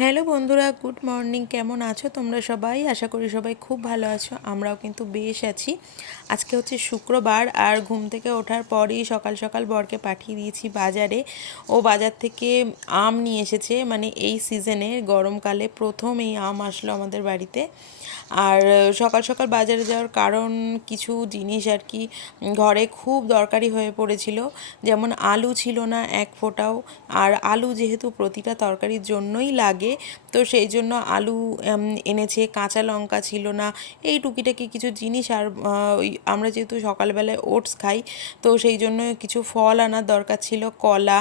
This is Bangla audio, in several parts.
হ্যালো বন্ধুরা, গুড মর্নিং। কেমন আছো তোমরা সবাই? আশা করি সবাই খুব ভালো আছো। আমরাও কিন্তু বেশ আছি। আজকে হচ্ছে শুক্রবার, আর ঘুম থেকে ওঠার পরই সকাল সকাল বরকে পাঠিয়ে দিয়েছি বাজারে। ও বাজার থেকে আম নিয়ে এসেছে, মানে এই সিজনে গরমকালে প্রথম এই আম আসলো আমাদের বাড়িতে। আর সকাল সকাল বাজারে যাওয়ার কারণ, কিছু জিনিস আর কি ঘরে খুব দরকারি হয়ে পড়েছিল। যেমন আলু ছিল না এক ফোঁটাও, আর আলু যেহেতু প্রতিটা তরকারির জন্যই লাগে, তো সেই জন্য আলু এনেছে। কাঁচা লঙ্কা ছিল না, এই টুকিটাকি কিছু জিনিস। আর ওই আমরা যেহেতু সকালবেলায় ওটস খাই, তো সেই জন্য কিছু ফল আনার দরকার ছিল, কলা,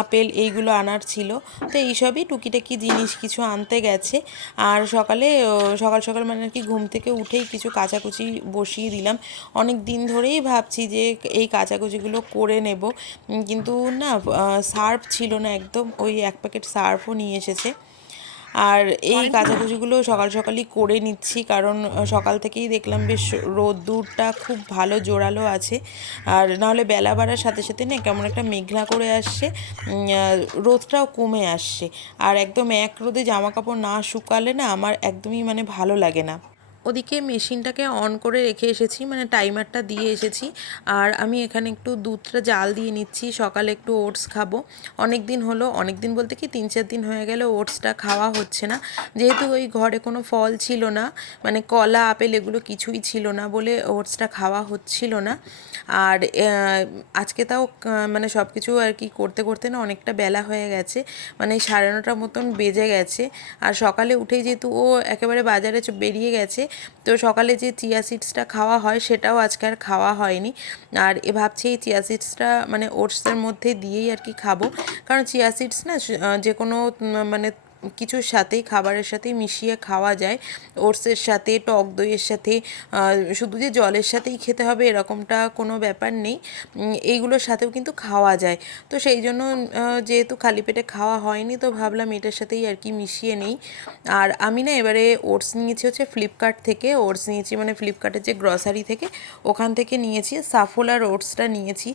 আপেল, এইগুলো আনার ছিল। তো এইসবই টুকিটাকি জিনিস কিছু আনতে গেছে। আর সকালে সকাল সকাল মানে আর কি ঘুম থেকে উঠেই কিছু কাচাকুচি বসিয়ে দিলাম। অনেক দিন ধরেই ভাবছি যে এই কাচাকুচিগুলো করে নেব, কিন্তু না, সার্ফ ছিল না একদম। ওই এক প্যাকেট সার্ফও নিয়ে এসেছে। আর এই কাচাকুচিগুলো সকাল সকালই করে নিচ্ছি, কারণ সকাল থেকেই দেখলাম বেশ রোদ্দুরটা খুব ভালো জোরালো আছে। আর নাহলে বেলা বাড়ার সাথে সাথে না কেমন একটা মেঘলা করে আসছে, রোদটাও কমে আসছে। আর একদম এক রোদে জামা কাপড় না শুকালে না আমার একদমই মানে ভালো লাগে না। ওদিকে মেশিনটাকে অন করে রেখে এসেছি, মানে টাইমারটা দিয়ে এসেছি। আর আমি এখানে একটু দুধটা জাল দিয়ে নিচ্ছি। সকালে একটু ওটস খাবো। অনেক দিন হলো, অনেক দিন বলতে কি 3-4 দিন হয়ে গেল ওটসটা খাওয়া হচ্ছে না। যেহেতু ওই ঘরে কোনো ফল ছিল না, মানে কলা আপেল এগুলো কিছুই ছিল না বলে ওটসটা খাওয়া হচ্ছিল না। আর আজকে তাও মানে সব কিছু আর কি করতে করতে না অনেকটা বেলা হয়ে গেছে, মানে 9:30 মতন বেজে গেছে। আর সকালে উঠেই যেহেতু ও একেবারে বাজারে বেরিয়ে গেছে, তো সকালে যে চিয়া সিডসটা খাওয়া হয় সেটাও আজকে আর খাওয়া হয়নি। আর ভাবছি এই চিয়া সিডসটা মানে ওটসের মধ্যে দিয়েই আর কি খাবো, কারণ চিয়া সিডস না যে কোনো মানে কিছুর সাথেই, খাবারের সাথেই মিশিয়ে খাওয়া যায়। ওটসের সাথে, টক দইয়ের সাথে, শুধু যে জলের সাথেই খেতে হবে এরকমটা কোনো ব্যাপার নেই। এইগুলোর সাথেও কিন্তু খাওয়া যায়। তো সেই জন্য যেহেতু খালি পেটে খাওয়া হয়নি, তো ভাবলাম এটার সাথেই আর কি মিশিয়ে নিই। আর আমি না এবারে ওটস নিয়েছি হচ্ছে ফ্লিপকার্ট থেকে। ওটস নিয়েছি মানে ফ্লিপকার্টের যে গ্রসারি থেকে, ওখান থেকে নিয়েছি। সাফোলার ওটসটা নিয়েছি।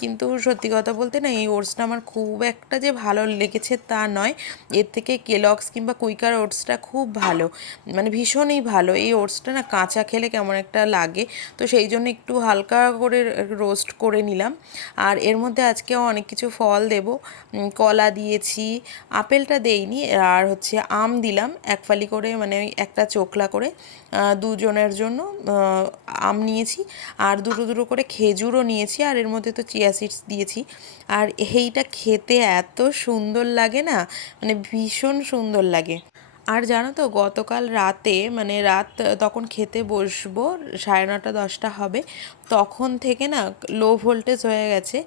কিন্তু সত্যি কথা বলতে না, এই ওটসটা আমার খুব একটা যে ভালো লেগেছে তা নয়। এর থেকে কেলগস কিংবা কুইকার ওটসটা খুব ভালো, মানে ভীষণই ভালো। এই ওটসটা না কাঁচা খেলে কেমন একটা লাগে, তো সেই জন্য একটু হালকা করে রোস্ট করে নিলাম। আর এর মধ্যে আজকে অনেক কিছু ফল দেব। কলা দিয়েছি, আপেলটা দেইনি। আর হচ্ছে আম দিলাম এক ফালি করে, মানে ওই একটা চোখলা করে। দুজনের জন্য আম নিয়েছি। আর দুটো দুটো করে খেজুরও নিয়েছি। আর এর মধ্যে তো চিয়া সিডস দিয়েছি। আর এইটা খেতে এত সুন্দর লাগে না, মানে ভীষণ সুন্দর লাগে। আর জানো তো, গতকাল রাতে মানে রাত তখন খেতে বসবো 9:30-10টা হবে, তখন থেকে না লো ভোল্টেজ হয়ে গেছে।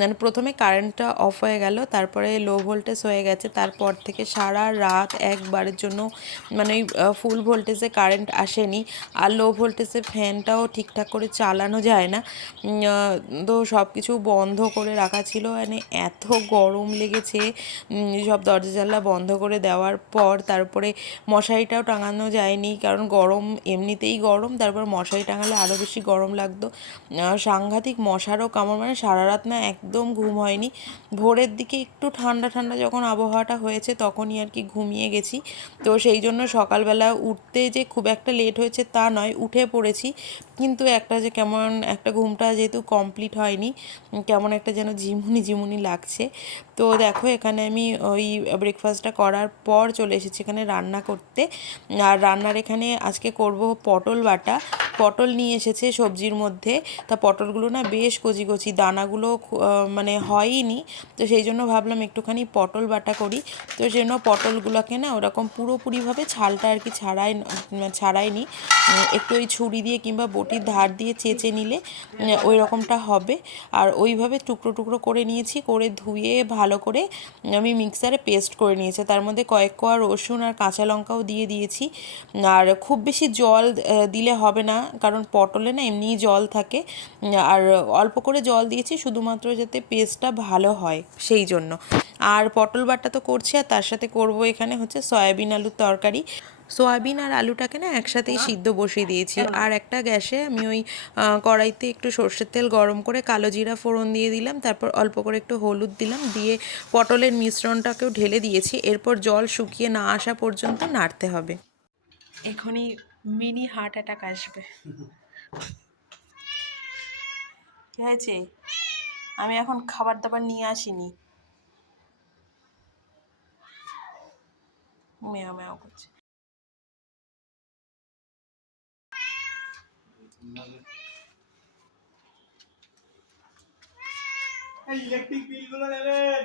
মানে প্রথমে কারেন্টটা অফ হয়ে গেল, তারপরে লো ভোল্টেজ হয়ে গেছে। তারপর থেকে সারা রাত একবারের জন্য মানে ওই ফুল ভোল্টেজে কারেন্ট আসেনি। আর লো ভোল্টেজে ফ্যানটাও ঠিকঠাক করে চালানো যায় না। তো সব কিছু বন্ধ করে রাখা ছিল, মানে এত গরম লেগেছে। সব দরজা জানলা বন্ধ করে দেওয়ার পর তারপরে মশারিটাও টাঙানো যায়নি, কারণ গরম এমনিতেই গরম, তারপর মশারি টাঙালে আরও বেশি গরম লাগতো। সাংঘাতিক মশারও কামড়, মানে সারা রাত না একদম ঘুম হয়নি। ভোরের দিকে একটু ঠান্ডা ঠান্ডা যখন আবহাওয়াটা হয়েছে তখনই আর কি ঘুমিয়ে গেছি। তো সেই জন্য সকালবেলা উঠতে যে খুব একটা লেট হয়েছে তা নয়, উঠে পড়েছি। কিন্তু একটা যে কেমন একটা, ঘুমটা যেহেতু কমপ্লিট হয়নি, কেমন একটা যেন ঝিমুনি ঝিমুনি লাগছে। তো দেখো এখানে আমি ওই ব্রেকফাস্টটা করার পর চলে এসেছি এখানে রান্না করতে। আর রান্নার এখানে আজকে করব পটল বাটা। পটল নিয়ে এসেছে সবজির মধ্যে। তা পটলগুলো না বেশ কচি কচি, দানাগুলো মানে হয়ইনি। তো সেই জন্য ভাবলাম একটুখানি পটল বাটা করি। তো সেই জন্য পটলগুলোকে না ওরকম পুরোপুরিভাবে ছালটা আর কি ছাড়াইনি। একটু ওই ছুরি দিয়ে কিংবা বটির ধার দিয়ে চেঁচে নিলে ওই রকমটা হবে। আর ওইভাবে টুকরো টুকরো করে নিয়েছি, করে ধুয়ে ভালো করে আমি মিক্সারে পেস্ট করে নিয়েছি। তার মধ্যে কয়েক কোয়া রসুন আর কাঁচা লঙ্কাও দিয়ে দিয়েছি। আর খুব বেশি জল দিলে হবে না, কারণ পটলে না এমনিই জল থাকে। আর অল্প করে জল দিয়েছি শুধুমাত্র যাতে পেস্টটা ভালো হয় সেই জন্য। আর পটল বাটা তো করছি, আর তার সাথে করব এখানে হচ্ছে সয়াবিন আলুর তরকারি। সয়াবিন আর আলুটাকে না একসাথেই সিদ্ধ বসিয়ে দিয়েছি। আর একটা গ্যাসে আমি ওই কড়াইতে একটু সর্ষের তেল গরম করে কালো জিরা ফোড়ন দিয়ে দিলাম, তারপর অল্প করে একটু হলুদ দিলাম, দিয়ে পটলের মিশ্রণটাকেও ঢেলে দিয়েছি। এরপর জল শুকিয়ে না আসা পর্যন্ত নাড়তে হবে। এখনই মিনি হার্ট অ্যাটাক আসবে। কি হয়েছে? আমি এখন খাবার দাবার নিয়ে আসিনি। মেয়া মেয়া করছে। ইলেকট্রিক বিলগুলো নেবেন।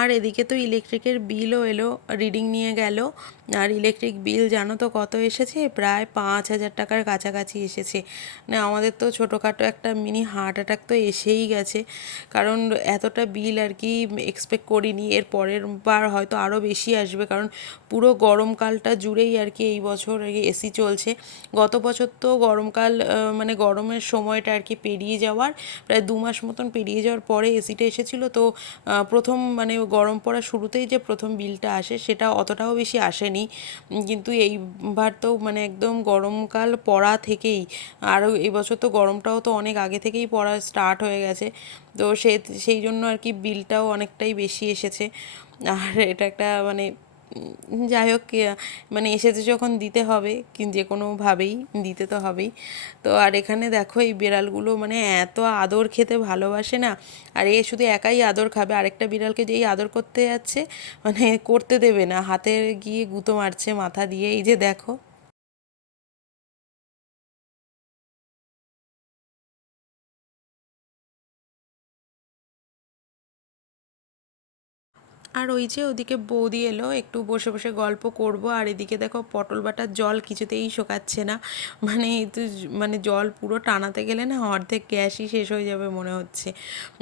আর এদিকে তো ইলেকট্রিকের বিলও এলো, রিডিং নিয়ে গেল। আর ইলেকট্রিক বিল জানো তো কত এসেছে? প্রায় 5,000 টাকার কাছাকাছি এসেছে। মানে আমাদের তো ছোটোখাটো একটা মিনি হার্ট অ্যাটাক তো এসেই গেছে, কারণ এতটা বিল আর কি এক্সপেক্ট করিনি। এর পরের বার হয়তো আরও বেশি আসবে, কারণ পুরো গরমকালটা জুড়েই আর কি এই বছর এসি চলছে। গত বছর তো গরমকাল মানে গরমের সময়টা আর কি পেরিয়ে যাওয়ার প্রায় 2 মাস মতন পেরিয়ে যাওয়ার পরে এসিটা এসেছিলো। তো প্রথম মানে গরম পড়ার শুরুতেই যে প্রথম বিলটা আসে সেটা অতটাও বেশি আসেনি, কিন্তু এইবার তো মানে একদম গরমকাল পড়া থেকেই, আর এই বছর তো গরমটাও তো অনেক আগে থেকেই পড়া স্টার্ট হয়ে গেছে। তো সেই জন্য আর কি বিলটাও অনেকটাই বেশি এসেছে। আর এটা একটা মানে যাই হোক, মানে এসেছে যখন দিতে হবে, যে কোনোভাবেই দিতে তো হবেই। তো আর এখানে দেখো এই বিড়ালগুলো মানে এত আদর খেতে ভালোবাসে না। আর এ শুধু একাই আদর খাবে, আরেকটা বিড়ালকে যেই আদর করতে যাচ্ছে মানে করতে দেবে না, হাতে গিয়ে গুঁতো মারছে মাথা দিয়ে। এই যে দেখো। আর ওই যে ওদিকে বৌদি এলো, একটু বসে বসে গল্প করব, আর এদিকে দেখো পটল বাটার জল কিছুতেই শোকাচ্ছে না। মানে এই তো মানে জল পুরো টানাতে গেলে না অর্ধেক গ্যাসই শেষ হয়ে যাবে মনে হচ্ছে।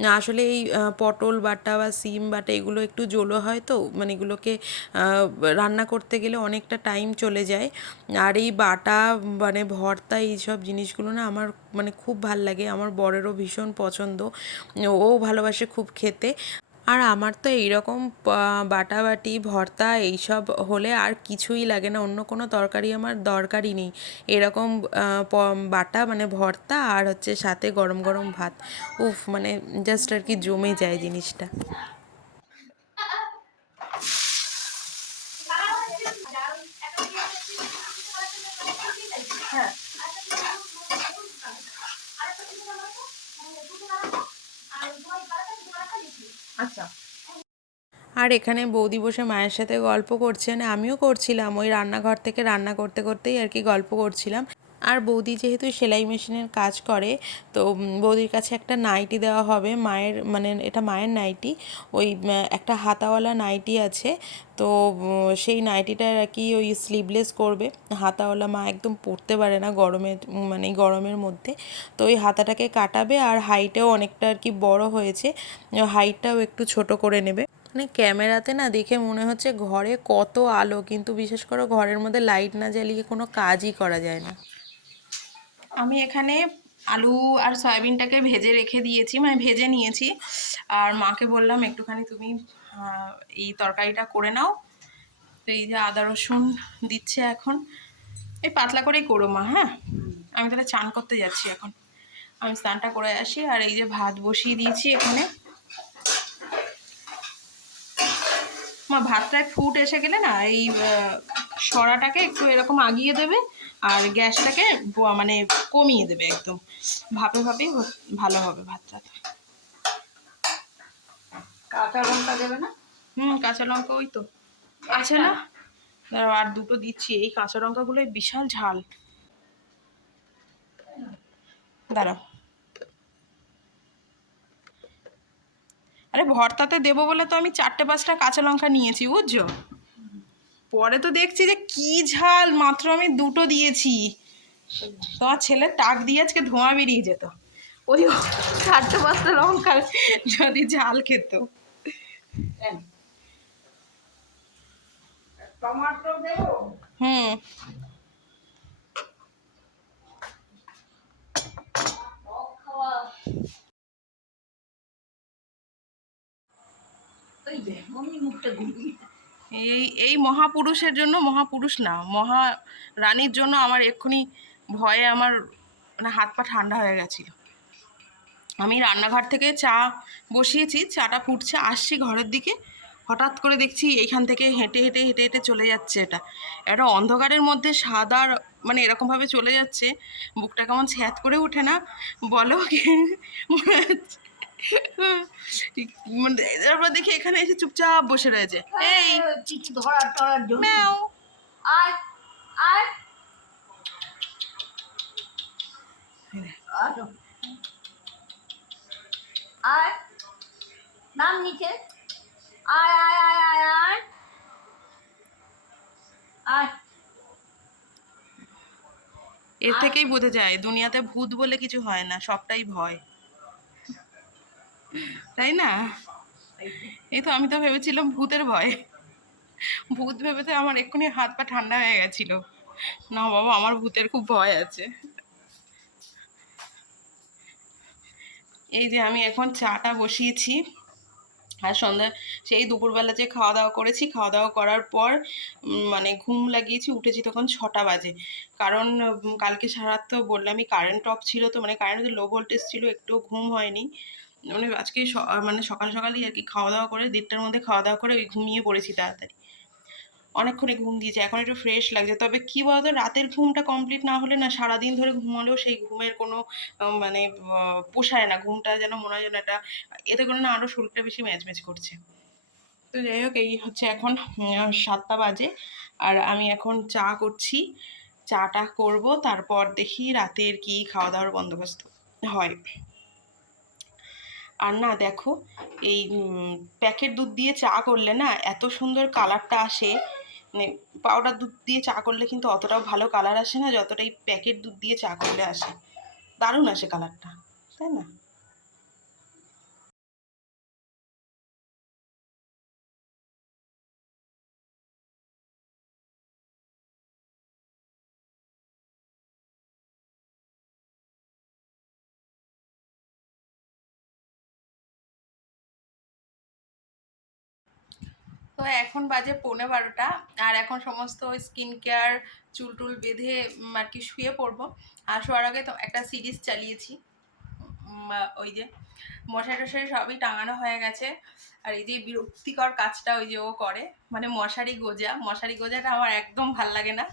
না আসলে এই পটল বাটা বা সিম বাটা এগুলো একটু জলো হয়, তো মানে এগুলোকে রান্না করতে গেলে অনেকটা টাইম চলে যায়। আর এই বাটা মানে ভর্তা এইসব জিনিসগুলো না আমার মানে খুব ভাল লাগে, আমার বরেরও ভীষণ পছন্দ, ও ভালোবাসে খুব খেতে। আর আমার তো এইরকম বাটাবাটি ভর্তা এইসব হলে আর কিছুই লাগে না, অন্য কোনো তরকারি আমার দরকারই নেই। এরকম বাটা মানে ভর্তা আর হচ্ছে সাথে গরম গরম ভাত, উফ মানে জাস্ট আর কি জমে যায় জিনিসটা। আচ্ছা। আর এখানে বৌদি বসে মায়ের সাথে গল্প করছেন, আমিও করছিলাম, ওই রান্নাঘর থেকে রান্না করতে করতেই আর কি গল্প করছিলাম। আর বৌদি যেহেতু সেলাই মেশিনের কাজ করে, তো বৌদির কাছে একটা নাইটি দেওয়া হবে মায়ের, মানে এটা মায়ের নাইটি। ওই একটা হাতাওয়ালা নাইটি আছে, তো সেই নাইটিটা আর কি ওই স্লিভলেস করবে। হাতাওয়ালা মা একদম পরতে পারে না গরমের, মানে গরমের মধ্যে। তো ওই হাতাটাকে কাটাবে, আর হাইটেও অনেকটা আর কি বড় হয়েছে, হাইটটাও একটু ছোট করে নেবে। মানে ক্যামেরাতে না দেখে মনে হচ্ছে ঘরে কত আলো, কিন্তু বিশেষ করে ঘরের মধ্যে লাইট না জ্বালিয়ে কোনো কাজই করা যায় না। আমি এখানে আলু আর সয়াবিনটাকে ভেজে রেখে দিয়েছি, মানে ভেজে নিয়েছি। আর মাকে বললাম একটুখানি তুমি এই তরকারিটা করে নাও। তো এই যে আদা রসুন দিচ্ছে এখন, এই পাতলা করেই করো মা, হ্যাঁ। আমি তাহলে চান করতে যাচ্ছি এখন, আমি স্নানটা করে আসি। আর এই যে ভাত বসিয়ে দিয়েছি এখানে। মা ভাতটায় ফুট এসে গেলে না এই সরাটাকে একটু এরকম আগিয়ে দেবে, আর গ্যাসটাকে মানে কমিয়ে দেবে একদম, ভাপে ভাপেই ভালো হবে ভাতটা। কাঁচা লঙ্কা দেবে না? কাঁচা লঙ্কা ওই তো আছে না, দাঁড়াও আর দুটো দিচ্ছি। এই কাঁচা লঙ্কাগুলো বিশাল ঝাল, দাঁড়াও। আরে ভর্তাতে দেবো বলে তো আমি 4-5টা কাঁচা লঙ্কা নিয়েছি, বুঝছো। পরে তো দেখছি যে কি ঝাল, মাত্র আমি দুটো দিয়েছি। তোমার ছেলের টাক দিয়ে আজকে ধোঁয়া বেরিয়ে যেত, ওই 4-5টা লঙ্কা যদি ঝাল খেত। টমাটো দেবো? এই মহাপুরুষের জন্য, মহাপুরুষ না, মহারানীর জন্য আমার এক্ষুনি ভয়ে আমার মানে হাত পা ঠান্ডা হয়ে গেছিল। আমি রান্নাঘর থেকে চা বসিয়েছি, চাটা ফুটছে, আসছি ঘরের দিকে, হঠাৎ করে দেখছি এইখান থেকে হেঁটে হেঁটে হেঁটে হেঁটে চলে যাচ্ছে। এটা অন্ধকারের মধ্যে সাদা মানে এরকমভাবে চলে যাচ্ছে, বুকটা কেমন ছ্যাঁত করে ওঠে না বলো? মনে হচ্ছে তারপর দেখি এখানে এসে চুপচাপ বসে রয়েছে। এই ম্যাও নাম নিচে আয় আয় আয় আয় আয় আয়। এর থেকেই বোঝা যায় দুনিয়াতে ভূত বলে কিছু হয় না, সবটাই ভয়, তাই না? এই তো আমি তো ভেবেছিলাম ভূতের ভয়, ভূত ভেবে তো আমার এক্ষুনি হাত পা ঠান্ডা হয়ে গেছিল। না বাবা, আমার ভূতের খুব ভয় আছে। এই যে আমি এখন চাটা বসিয়েছি, আর সন্ধ্যা সেই দুপুরবেলা যে খাওয়া দাওয়া করেছি, খাওয়া দাওয়া করার পর মানে ঘুম লাগিয়েছি, উঠেছি তখন 6টা বাজে। কারণ কালকে সারা রাত তো বললামই কারেন্ট অফ ছিল, তো মানে কারেন্টের লো ভোল্টেজ ছিল, একটুও ঘুম হয়নি। মানে আজকে মানে সকাল সকালই আর কি খাওয়া দাওয়া করে 1:30টার মধ্যে খাওয়া দাওয়া করে ওই ঘুমিয়ে পড়েছি তাড়াতাড়ি, অনেকক্ষণে ঘুম দিয়েছে, এখন একটু ফ্রেশ লাগছে। তবে কি বলতো, রাতের ঘুমটা কমপ্লিট না হলে না, সারাদিন ধরে ঘুমালেও সেই ঘুমের কোনো মানে পোষায় না, ঘুমটা যেন মনে হয় যেন একটা, এতে করে না আরও শরীরটা বেশি ম্যাজম্যাজ করছে। তো যাই হোক, এই হচ্ছে এখন 7টা বাজে, আর আমি এখন চা করছি, চাটা করব, তারপর দেখি রাতের কি খাওয়া দাওয়ার বন্দোবস্ত হয়। আর না দেখো, এই প্যাকেট দুধ দিয়ে চা করলে না এত সুন্দর কালারটা আসে, মানে পাউডার দুধ দিয়ে চা করলে কিন্তু অতটাও ভালো কালার আসে না, যতটা এই প্যাকেট দুধ দিয়ে চা করলে আসে, দারুণ আসে কালারটা, তাই না? তো এখন বাজে 11:15, আর এখন সমস্ত স্কিন কেয়ার চুল টুল বেঁধে আর কি শুয়ে পড়বো। আর শোয়ার আগে তো একটা সিরিজ চালিয়েছি, ওই যে মশারি টশারি সবই টাঙানো হয়ে গেছে। আর এই যে বিরক্তিকর কাজটা ওই যে ও করে, মানে মশারি গোজাটা আমার একদম ভাল লাগে না।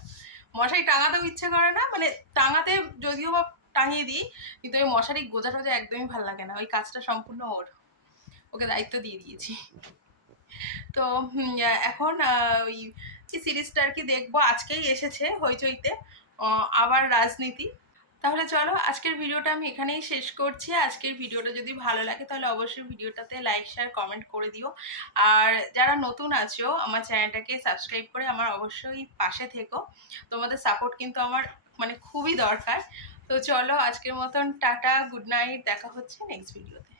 মশারি টাঙাতেও ইচ্ছে করে না, মানে টাঙাতে যদিও বা টাঙিয়ে দিই, কিন্তু ওই মশারি গোজা টোজা একদমই ভাল লাগে না, ওই কাজটা সম্পূর্ণ ওকে দায়িত্ব দিয়ে দিয়েছি। তো এখন ওই সিরিজটা আর কি দেখবো, আজকেই এসেছে হইচইতে, আবার রাজনীতি। তাহলে চলো, আজকের ভিডিওটা আমি এখানেই শেষ করছি। আজকের ভিডিওটা যদি ভালো লাগে তাহলে অবশ্যই ভিডিওটাতে লাইক শেয়ার কমেন্ট করে দিও, আর যারা নতুন আছো আমার চ্যানেলটাকে সাবস্ক্রাইব করে আমার অবশ্যই পাশে থেকো, তোমাদের সাপোর্ট কিন্তু আমার মানে খুবই দরকার। তো চলো, আজকের মতন টাটা, গুড নাইট, দেখা হচ্ছে নেক্সট ভিডিওতে।